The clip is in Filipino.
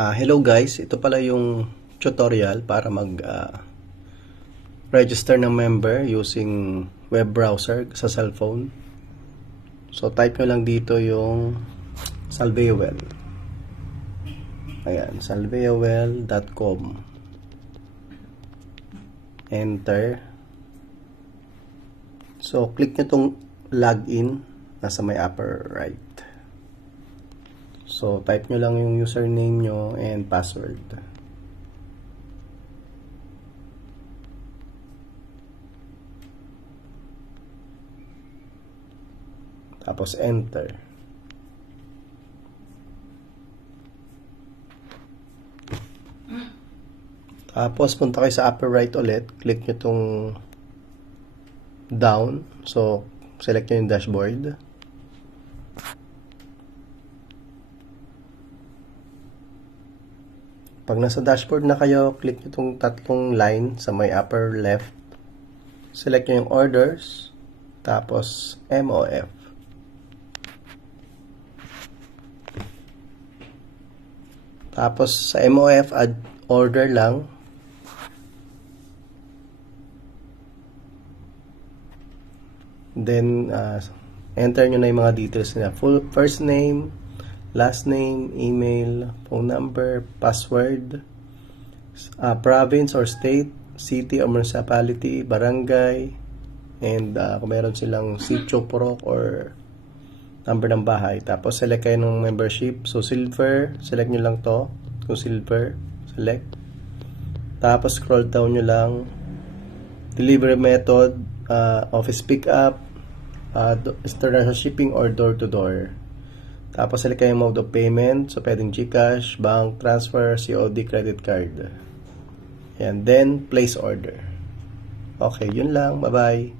Hello guys, ito pala yung tutorial para register ng member using web browser sa cellphone. So type nyo lang dito yung Salveowell. Ayan, salveowell.com. Enter. So click nyo tong login nasa may upper right. So type nyo lang yung username nyo and password. Tapos enter. Tapos punta kayo sa upper right ulit, click nyo tong down. So select nyo yung dashboard. Pag nasa dashboard na kayo, click nyo itong tatlong line sa may upper left. Select nyo yung orders, tapos MOF. Tapos sa MOF, add order lang. Then, enter nyo na yung mga details nila. First name, last name, email, phone number, password, province or state, city or municipality, barangay, and kung meron silang sitio, purok, or number ng bahay. Tapos select kayo ng membership. So silver, select nyo lang to. Kung silver, select. Tapos scroll down nyo lang. Delivery method, office pickup, international shipping, or door to door. Tapos select kayo yung mode of payment. So pwedeng GCash, bank transfer, COD, credit card. And then place order. Okay, yun lang. Bye-bye.